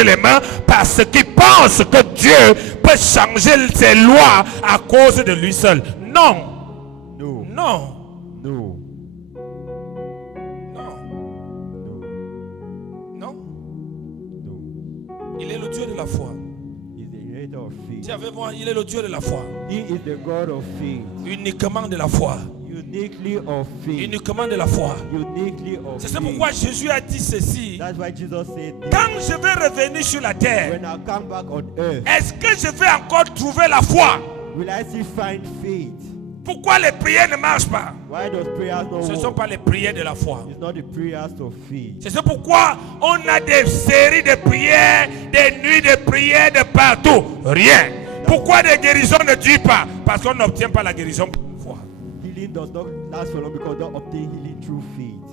jeter les mains parce qu'il pense que Dieu peut changer ses lois à cause de lui seul. Non. No. Non. No. Non. No. Non. No. Il est le Dieu de la foi. He's the creator of faith. Dis avec moi, il est le Dieu de la foi. He is the God of faith. Uniquement de la foi. Uniquely of faith. Uniquement de la foi. Uniquely of C'est faith. pourquoi Jésus a dit ceci. That's why Jesus said, Quand je vais revenir sur la terre, when I come back on earth, est-ce que je vais encore trouver la foi? will I still find faith? Pourquoi les prières ne marchent pas? Why does prayers not Ce ne sont work? pas les prières de la foi. It's not the prayers of faith. C'est pourquoi on a des séries de prières, des nuits de prières de partout. Rien. Pourquoi des guérisons ne durent pas? Parce qu'on n'obtient pas la guérison par la foi. Healing does not last for long because they don't obtain healing through faith.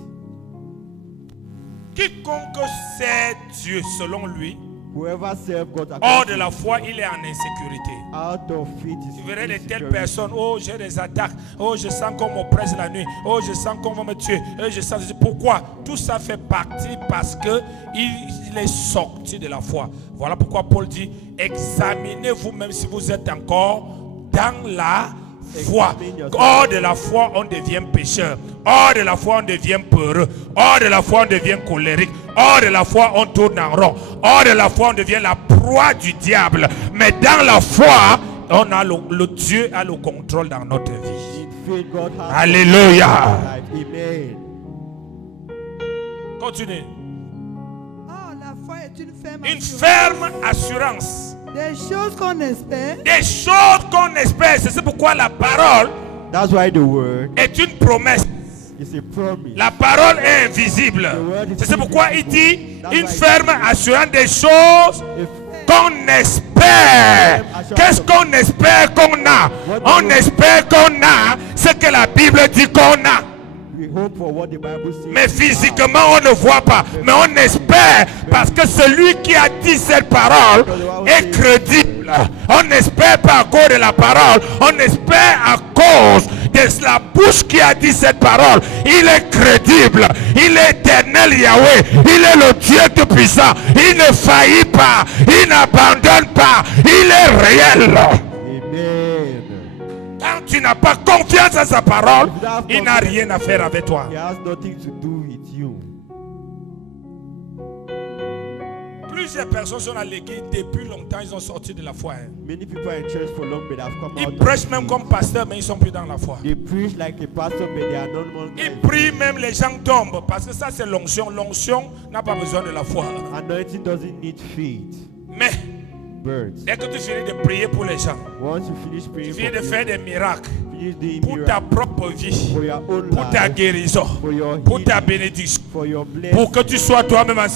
Quiconque sait Dieu selon lui, Whoever serves God hors de la foi, il est en insécurité. out of faith is Tu verrais de telles insecurity. personnes, oh j'ai des attaques, oh je sens qu'on m'oppresse la nuit, oh je sens qu'on va me tuer, je sens pourquoi? Tout ça fait partie parce que il est sorti de la foi. Voilà pourquoi Paul dit, examinez vous-même si vous êtes encore dans la foi. Hors de la foi, on devient pécheur. Hors de la foi, on devient peureux. Hors de la foi, on devient colérique. Hors de la foi, on tourne en rond. Hors de la foi, on devient la proie du diable. Mais dans la foi, on a le Dieu a le contrôle dans notre vie. In faith, God has Alléluia. life. Amen. Continue. Oh, la foi est une ferme Une assurance. ferme assurance. Des choses qu'on espère. Des choses qu'on espère. C'est pourquoi la parole That's why the word est une promesse. is a promise. La parole est invisible. C'est pourquoi il dit une ferme assurance des choses If qu'on espère. Qu'est-ce qu'on espère qu'on a? On espère qu'on a ce que la Bible dit qu'on a. we hope for what the Bible says, Mais physiquement, on ne voit pas. Mais on espère parce que celui qui a dit cette parole est crédible. On n'espère pas à cause de la parole. On espère à cause de la bouche qui a dit cette parole. Il est crédible. Il est éternel Yahweh. Il est le Dieu tout-puissant. Il ne faillit pas. Il n'abandonne pas. Il est réel. Amen. Quand tu n'as pas confiance à sa parole, il n'a rien à faire avec toi. He has nothing to do with you. Plusieurs personnes sont à l'église depuis longtemps, ils ont sorti de la foi. Many people are in church for long, but they have come out. Ils of prêchent faith. même comme pasteur, mais ils sont plus dans la foi. They preach like a pastor, but they are not more. Ils prient, même les gens tombent, parce que ça c'est l'onction. L'onction n'a pas besoin de la foi. Anointing doesn't need faith. Mais Birds. dès que tu finis de prier pour les gens, Once you finish praying tu viens de for faire des miracles finish doing pour ta miracles, propre vie, for your own pour ta life, guérison, for your pour ta healing, bénédiction, for your blessing. pour que tu sois toi-même en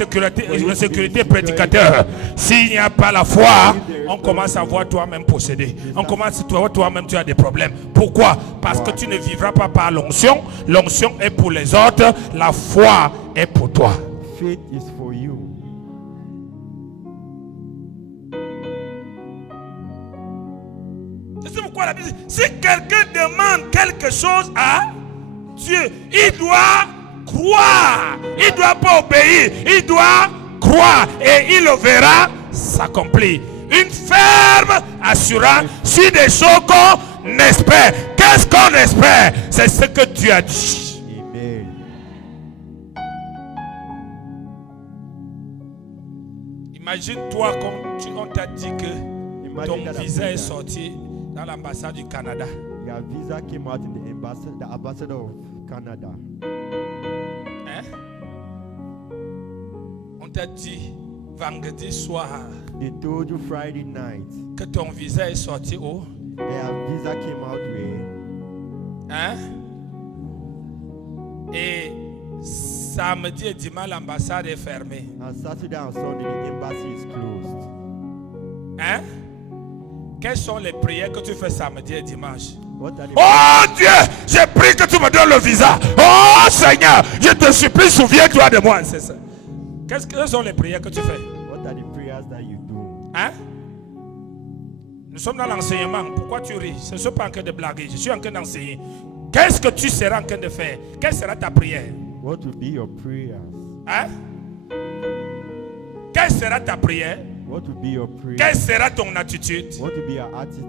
sécurité prédicateur. S'il n'y a pas la foi, on commence à voir toi-même posséder. On commence à voir toi-même, tu as des problèmes. Pourquoi? Parce que tu ne vivras pas par l'onction. L'onction est pour les autres, la foi est pour toi. Faith is for you. C'est pourquoi la Bible dit, si quelqu'un demande quelque chose à Dieu, il doit croire. Il ne doit pas obéir. Il doit croire et il le verra s'accomplir. Une ferme assurance sur des choses qu'on espère. Qu'est-ce qu'on espère? C'est ce que Dieu a dit. Amen. Imagine-toi comme on t'a dit que ton Imagine that visa est sorti dans l'ambassade du Canada. your visa came out in the ambassador of Canada. Hein? On t'a dit vendredi soir They told you Friday night que ton visa est sorti où? their visa came out where? Hein? Et samedi et dimanche, l'ambassade est fermée. On Saturday and Sunday the embassy is closed. Hein? Quelles sont les prières que tu fais samedi et dimanche? What are the Oh Dieu, j'ai pris que tu me donnes le visa. Oh Seigneur, je te supplie, souviens-toi de moi. C'est ça. Quelles sont les prières que tu fais? What are the prayers that you do? Hein? Nous sommes dans l'enseignement. Pourquoi tu ris? Je ne suis pas en train de blaguer. Je suis en train d'enseigner. Qu'est-ce que tu seras en train de faire? Quelle sera ta prière? What will be your prayers? Hein? Quelle sera ta prière? What will be your prayer? Quelle sera ton attitude? What will be your attitude?